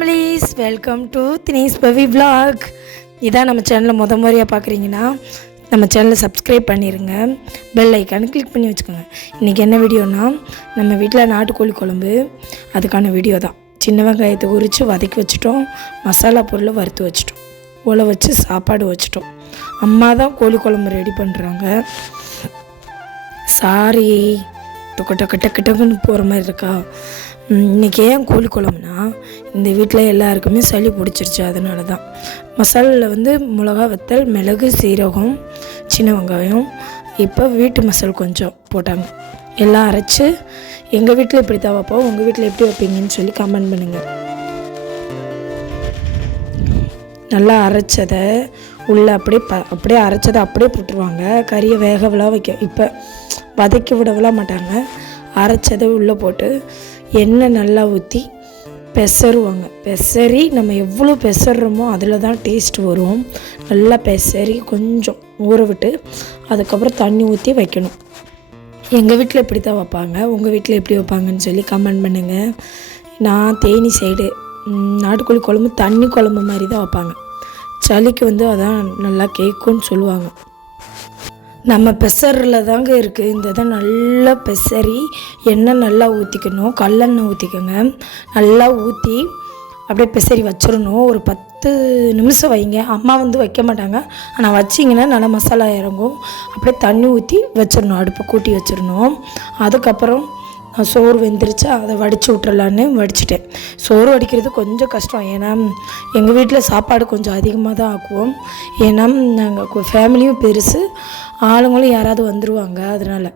Families welcome to Dinesh Pavi vlog இதான் நம்ம சேனலில் முத முறையாக பார்க்குறீங்கன்னா நம்ம சேனலை சப்ஸ்கிரைப் பண்ணிடுங்க பெல் ஐக்கானு கிளிக் பண்ணி வச்சுக்கோங்க. இன்றைக்கி என்ன வீடியோனா நம்ம வீட்டில் நாட்டுக்கோழி குழம்பு. அதுக்கான வீடியோ தான். சின்ன வெங்காயத்தை உரித்து வதக்கி வச்சுட்டோம். மசாலா பொருளை வறுத்து வச்சுட்டோம். உலை வச்சு சாப்பாடு வச்சுட்டோம். அம்மா தான் கோழி குழம்பு ரெடி பண்ணுறாங்க சாரி டொக்க டொக்க டக்கு டக்குன்னு போகிற மாதிரி இருக்கா? இன்றைக்கி ஏன் கோழி குழம்புனா இந்த வீட்டில் எல்லாருக்குமே சளி பிடிச்சிருச்சு அதனால தான் மசாலில் வந்து மிளகா வத்தல் மிளகு சீரகம் சின்ன வெங்காயம் இப்போ வீட்டு மசால் கொஞ்சம் போட்டாங்க. எல்லாம் அரைச்சி எங்கள் வீட்டில் இப்படி தான் வைப்போம் உங்கள் வீட்டில் எப்படி வைப்பீங்கன்னு சொல்லி கமெண்ட் பண்ணுங்கள் நல்லா அரைச்சதை உள்ளே அப்படியே ப அப்படியே அரைச்சதை அப்படியே போட்டுருவாங்க. கறியை வேகவெல்லாம் வைக்க இப்போ வதக்கி விடவெலாம் மாட்டாங்க. அரைச்சதை உள்ளே போட்டு எண்ணெய் நல்லா ஊற்றி பெசருவாங்க. பெசரி நம்ம எவ்வளோ பெசர்றோமோ அதில் தான் டேஸ்ட் வரும். நல்லா பெசரி கொஞ்சம் ஊற விட்டு அதுக்கப்புறம் தண்ணி ஊற்றி வைக்கணும். எங்கள் வீட்டில் இப்படி தான் வைப்பாங்க. உங்கள் வீட்டில் எப்படி வைப்பாங்கன்னு சொல்லி கமெண்ட் பண்ணுங்கள் நான் தேனி சைடு நாட்டுக்கோழி குழம்பு தண்ணி குழம்பு மாதிரி தான் வைப்பாங்க. சளிக்கு வந்து அதான் நல்லா கேட்கும்னு சொல்லுவாங்க. நம்ம பெசரில் தாங்க இருக்குது இந்த இதை நல்லா பெசரி எண்ணெய் நல்லா ஊற்றிக்கணும் கல்லெண்ணெய் ஊற்றிக்கோங்க நல்லா ஊற்றி அப்படியே பெசரி வச்சிடணும். ஒரு பத்து நிமிஷம் வைங்க. அம்மா வந்து வைக்க மாட்டாங்க. ஆனால் வச்சிங்கன்னா நல்லா மசாலா இறங்கும். அப்படியே தண்ணி ஊற்றி வச்சிடணும். அடுப்பை கூட்டி வச்சிடணும். அதுக்கப்புறம் நான் சோறு வெந்துருச்சா அதை வடித்து விட்றலான்னு வடிச்சிட்டேன். சோறு வடிக்கிறது கொஞ்சம் கஷ்டம். ஏன்னா எங்கள் வீட்டில் சாப்பாடு கொஞ்சம் அதிகமாக தான் ஆக்குவோம். ஏன்னா நாங்கள் ஃபேமிலியும் பெருசு. ஆளுங்களும் யாராவது வந்துடுவாங்க அதனால்.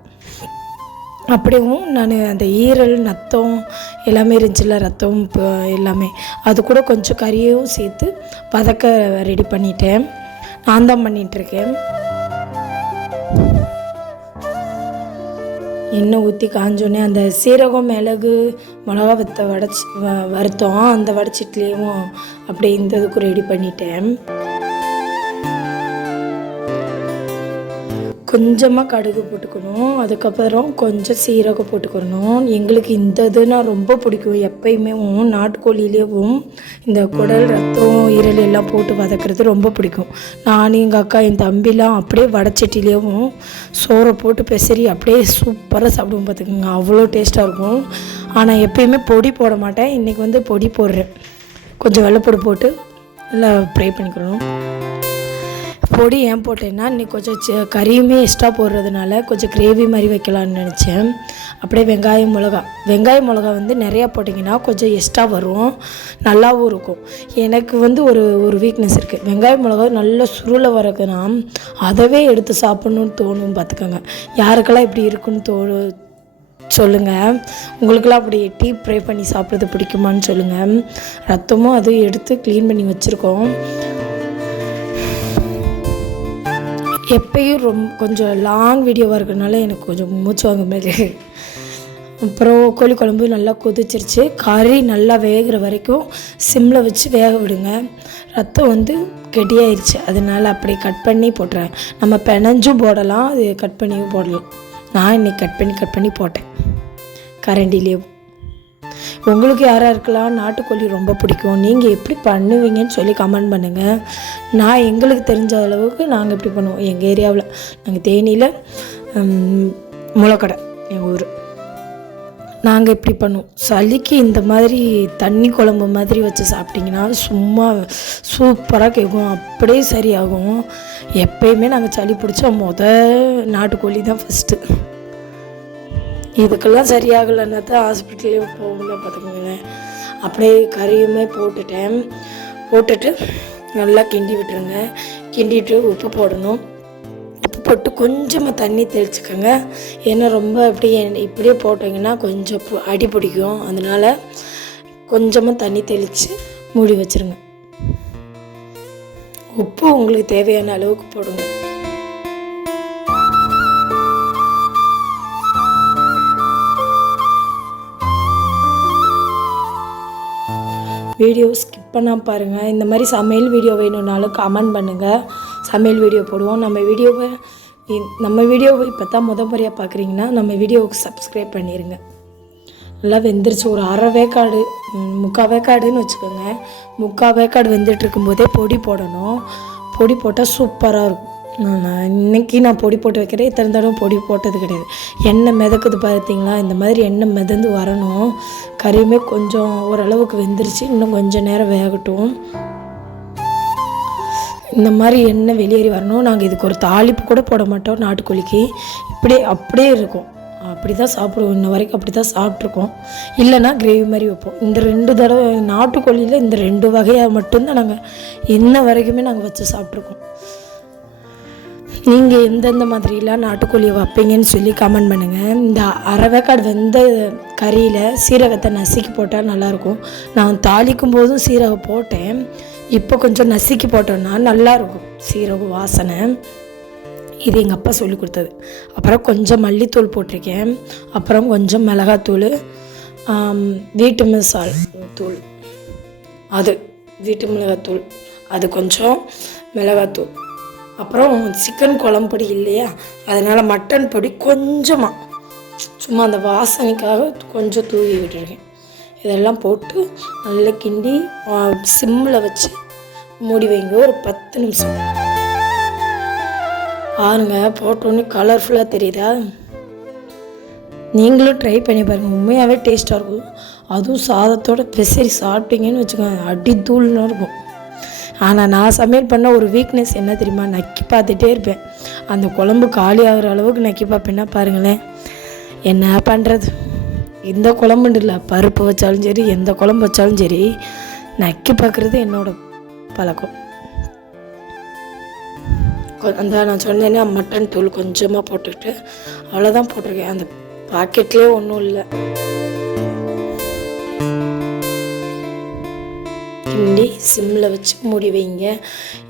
அப்படியும் நான் அந்த ஈரல் நத்தம் எல்லாமே இருந்துச்சுல ரத்தம் இப்போ எல்லாமே. அது கூட கொஞ்சம் கறியும் சேர்த்து வதக்க ரெடி பண்ணிட்டேன். நான் தான் பண்ணிகிட்ருக்கேன் எண்ணெய் ஊற்றி காஞ்சோடனே அந்த சீரகம் மிளகு மிளகா வத்த வடைச்சி வ வறுத்தோம். அந்த வடச்சிட்லேயும் அப்படியே இந்த இதுக்கு ரெடி பண்ணிட்டேன். கொஞ்சமாக கடுகு போட்டுக்கணும். அதுக்கப்புறம் கொஞ்சம் சீரகம் போட்டுக்கணும். எங்களுக்கு இந்த இதுனா ரொம்ப பிடிக்கும். எப்பயுமே நாட்டுக்கோழிலேயும் இந்த குடல் ரத்தம் ஈரல் எல்லாம் போட்டு வதக்கிறது ரொம்ப பிடிக்கும். நான் எங்கள் அக்கா என் தம்பிலாம் அப்படியே வடச்சட்டிலேயும் சோறை போட்டு பெசரி அப்படியே சூப்பராக சாப்பிடுவோம் பார்த்துக்கோங்க. அவ்வளோ டேஸ்ட்டாக இருக்கும். ஆனால் எப்பயுமே பொடி போட மாட்டேன். இன்றைக்கி வந்து பொடி போடுறேன். கொஞ்சம் வெள்ளைப்பொடி போட்டு நல்லா ப்ரை பண்ணிக்கணும். பொடி ஏன் போட்டேன்னா இன்னைக்கு கொஞ்சம் கறியுமே எக்ஸ்ட்ரா போடுறதுனால கொஞ்சம் கிரேவி மாதிரி வைக்கலாம்னு நினச்சேன். அப்படியே வெங்காயம் மிளகா. வெங்காயம் மிளகா வந்து நிறையா போட்டிங்கன்னா கொஞ்சம் எக்ஸ்ட்ரா வரும். நல்லாவும் இருக்கும். எனக்கு வந்து ஒரு ஒரு வீக்னஸ் இருக்குது வெங்காயம் மிளகா நல்ல சுருளை வரக்குன்னா அதவே எடுத்து சாப்பிட்ணுன்னு தோணும் பார்த்துக்கோங்க. யாருக்கெல்லாம் இப்படி இருக்குன்னு தோணு சொல்லுங்கள் உங்களுக்கெல்லாம் அப்படி டீ ப்ரே பண்ணி சாப்பிட்றது பிடிக்குமான்னு சொல்லுங்கள் ரத்தமும் அதுவும் எடுத்து க்ளீன் பண்ணி வச்சுருக்கோம். எப்பயும் ரொம்ப கொஞ்சம் லாங் வீடியோவாக இருக்கிறதுனால எனக்கு கொஞ்சம் மூச்சு வாங்க மாதிரி. அப்புறம் கோழி குழம்பு நல்லா கொதிச்சிருச்சு. கறி நல்லா வேகிற வரைக்கும் சிம்மில் வச்சு வேக விடுங்க. ரத்தம் வந்து கெட்டியாயிருச்சு. அதனால அப்படி கட் பண்ணி போட்டுறேன். நம்ம பெனஞ்சும் போடலாம். அது கட் பண்ணியும் போடலாம். நான் இன்னைக்கு கட் பண்ணி கட் பண்ணி போட்டேன். கரண்டிலேயும் உங்களுக்கு யாராக இருக்கலாம் நாட்டுக்கோழி ரொம்ப பிடிக்கும். நீங்கள் எப்படி பண்ணுவீங்கன்னு சொல்லி கமெண்ட் பண்ணுங்கள் நான் எங்களுக்கு தெரிஞ்ச அளவுக்கு நாங்கள் எப்படி பண்ணுவோம்? எங்கள் ஏரியாவில் நாங்கள் தேனியில் முளைக்கடை எங்கள் ஊர். நாங்கள் இப்படி பண்ணுவோம்? சளிக்கு இந்த மாதிரி தண்ணி குழம்பு மாதிரி வச்சு சாப்பிட்டிங்கன்னா சும்மா சூப்பராக கேட்கும். அப்படியே சரியாகும். எப்பயுமே நாங்கள் சளி பிடிச்சா முத நாட்டுக்கோழி தான் ஃபஸ்ட்டு இதுக்கெல்லாம் சரியாகலைன்னா தான் ஹாஸ்பிட்டலே போகணும் பார்த்துக்கோங்களேன். அப்படியே கறியுமே போட்டுட்டேன். போட்டுட்டு நல்லா கிண்டி விட்டுருங்க. கிண்டிட்டு உப்பு போடணும். உப்பு போட்டு கொஞ்சமாக தண்ணி தெளிச்சுக்கோங்க. ஏன்னா ரொம்ப அப்படியே இப்படியே போட்டிங்கன்னா கொஞ்சம் அடி பிடிக்கும். அதனால் கொஞ்சமாக தண்ணி தெளித்து மூடி வச்சுருங்க. உப்பு உங்களுக்கு தேவையான அளவுக்கு போடுங்க. வீடியோ ஸ்கிப் பண்ணால் பாருங்கள் இந்த மாதிரி சமையல் வீடியோ வேணும்னாலும் கமெண்ட் பண்ணுங்கள் சமையல் வீடியோ போடுவோம். நம்ம வீடியோவை நம்ம வீடியோவை இப்போ தான் முத முறையாக பார்க்குறீங்கன்னா நம்ம வீடியோவுக்கு சப்ஸ்கிரைப் பண்ணிடுங்க நல்லா வெந்துருச்சு. ஒரு அரை வேக்காடு முக்கால் வேக்காடுன்னு வச்சுக்கோங்க. முக்கால் வேக்காடு வெந்துட்டு இருக்கும்போதே பொடி போடணும். பொடி போட்டால் சூப்பராக இருக்கும். நான் இன்னைக்கு நான் பொடி போட்டு வைக்கிறேன். இத்தனை தடவை பொடி போட்டது கிடையாது. எண்ணெய் மிதக்குது பார்த்தீங்களா இந்த மாதிரி எண்ணெய் மிதந்து வரணும். கறியுமே கொஞ்சம் ஓரளவுக்கு வெந்துருச்சு. இன்னும் கொஞ்சம் நேரம் வேகட்டும். இந்த மாதிரி எண்ணெய் வெளியேறி வரணும். நாங்கள் இதுக்கு ஒரு தாளிப்பு கூட போட மாட்டோம் நாட்டுக்கோழிக்கு. இப்படியே அப்படியே இருக்கும். அப்படி தான் சாப்பிடுவோம். இன்ன வரைக்கும் அப்படி தான் சாப்பிட்ருக்கோம் இல்லைன்னா கிரேவி மாதிரி வைப்போம். இந்த ரெண்டு தடவை நாட்டுக்கோழியில் இந்த ரெண்டு வகையாக மட்டும்தான் நாங்கள் இன்ன வரைக்குமே நாங்கள் வச்சு சாப்பிட்ருக்கோம் நீங்கள் எந்தெந்த மாதிரிலாம் நாட்டுக்கோழியை வைப்பீங்கன்னு சொல்லி கமெண்ட் பண்ணுங்கள் இந்த அரவேக்காடு வெந்த கறியில் சீரகத்தை நசுக்கி போட்டால் நல்லாயிருக்கும். நான் தாளிக்கும் போதும் சீரகம் போட்டேன். இப்போ கொஞ்சம் நசுக்கி போட்டோன்னா நல்லாயிருக்கும். சீரகம் வாசனை. இது எங்கள் அப்பா சொல்லி கொடுத்தது. அப்புறம் கொஞ்சம் மல்லித்தூள் போட்டிருக்கேன். அப்புறம் கொஞ்சம் மிளகாத்தூள் வீட்டு மிசால் தூள். அது வீட்டு மிளகாத்தூள். அது கொஞ்சம் மிளகாத்தூள். அப்புறம் சிக்கன் குழம்பு பொடி இல்லையா? அதனால் மட்டன் பொடி கொஞ்சமாக சும்மா அந்த வாசனைக்காக கொஞ்சம் தூவி விட்டுருக்கேன். இதெல்லாம் போட்டு நல்லா கிண்டி சிம்மில் வச்சு மூடி வைங்க. ஒரு பத்து நிமிஷம். பாருங்க போட்டோன்னே கலர்ஃபுல்லாக தெரியுதா? நீங்களும் ட்ரை பண்ணி பாருங்கள் உண்மையாகவே டேஸ்ட்டாக இருக்கும். அதுவும் சாதத்தோட பெசரி சாப்பிட்டீங்கன்னு வச்சுக்கோங்க. அடி தூள்னு இருக்கும். ஆனால் நான் சமையல் பண்ண ஒரு வீக்னஸ் என்ன தெரியுமா? நக்கி பார்த்துட்டே இருப்பேன். அந்த குழம்பு காலி ஆகிற அளவுக்கு நக்கி பார்ப்பேன்னா பாருங்களேன். என்ன பண்ணுறது எந்த குழம்புன்னு இல்லை பருப்பு வச்சாலும் சரி எந்த குழம்பு வச்சாலும் சரி நக்கி பார்க்குறது என்னோட பழக்கம். கொ- அந்த நான் சொன்னேன்னா மட்டன் தூள் கொஞ்சமாக போட்டுக்கிட்டு அவ்வளோதான் போட்டிருக்கேன். அந்த பாக்கெட்லேயே ஒன்றும் இல்லை. கிண்டி சிம்மில் வச்சு மூடி வைங்க.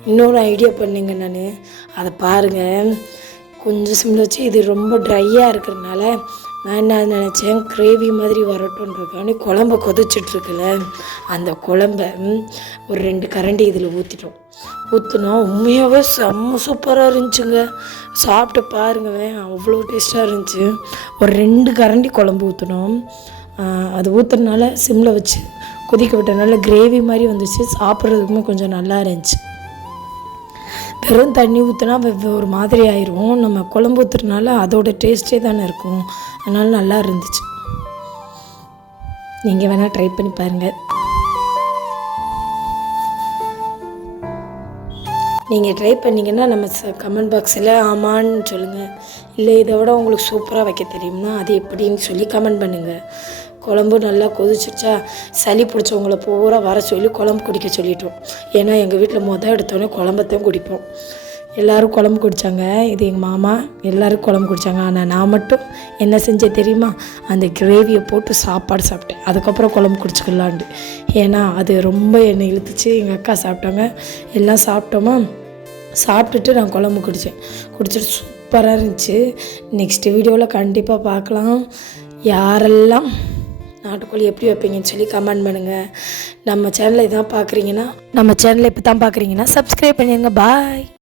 இன்னொரு ஐடியா பண்ணுங்க நான். அதை பாருங்கள் கொஞ்சம் சிம்மில் வச்சு இது ரொம்ப ட்ரையாக இருக்கிறதுனால நான் என்ன நினச்சேன்? கிரேவி மாதிரி வரட்டும்ன்றதுக்காண்டி குழம்ப கொதிச்சிட்ருக்குல அந்த குழம்ப ஒரு ரெண்டு கரண்டி இதில் ஊற்றிட்டோம் ஊற்றினோம் உண்மையாகவே செம்ம சூப்பராக இருந்துச்சுங்க. சாப்பிட்டு பாருங்களேன் அவ்வளோ டேஸ்ட்டாக இருந்துச்சு. ஒரு ரெண்டு கரண்டி குழம்பு ஊற்றினோம் அது ஊற்றுறதுனால சிம்மில் வச்சு கொதிக்க விட்டனால கிரேவி மாதிரி வந்துச்சு. சாப்பிட்றதுக்குமே கொஞ்சம் நல்லா இருந்துச்சு. வெறும் தண்ணி ஊற்றினா ஒரு மாதிரி ஆயிரும். நம்ம குழம்பு ஊற்றுறதுனால அதோட டேஸ்ட்டே தானே இருக்கும். அதனால நல்லா இருந்துச்சு. நீங்கள் வேணால் ட்ரை பண்ணி பாருங்கள் நீங்கள் ட்ரை பண்ணிங்கன்னா நம்ம கமெண்ட் பாக்ஸில் ஆமான்னு சொல்லுங்கள் இல்லை இதை விட உங்களுக்கு சூப்பராக வைக்க தெரியும்னா அது எப்படின்னு சொல்லி கமெண்ட் பண்ணுங்கள் குழம்பு நல்லா கொதிச்சிருச்சா சளி பிடிச்சவங்கள பூரா வர சொல்லி குழம்பு குடிக்க சொல்லிட்டோம். ஏன்னா எங்கள் வீட்டில் மொதல் எடுத்தோடனே குழம்பத்தையும் குடிப்போம். எல்லோரும் குழம்பு குடித்தாங்க இது எங்கள் மாமா. எல்லோரும் குழம்பு குடித்தாங்க ஆனால் நான் மட்டும் என்ன செஞ்சேன் தெரியுமா? அந்த கிரேவியை போட்டு சாப்பாடு சாப்பிட்டேன். அதுக்கப்புறம் குழம்பு குடிச்சுக்கலான்ட்டு. ஏன்னா அது ரொம்ப என்னை இழுத்துச்சு. எங்கள் அக்கா சாப்பிட்டாங்க. எல்லாம் சாப்பிட்டோமா? சாப்பிட்டுட்டு நான் குழம்பு குடித்தேன் குடிச்சிட்டு சூப்பராக இருந்துச்சு. நெக்ஸ்ட் வீடியோவில் கண்டிப்பாக பார்க்கலாம். யாரெல்லாம் நாட்டுக்கோழி எப்படி வைப்பீங்கன்னு சொல்லி கமெண்ட் பண்ணுங்கள் நம்ம சேனலை இதான் பார்க்குறீங்கன்னா நம்ம சேனலை இப்போ தான் பார்க்குறீங்கன்னா சப்ஸ்கிரைப் பண்ணிடுங்க பாய்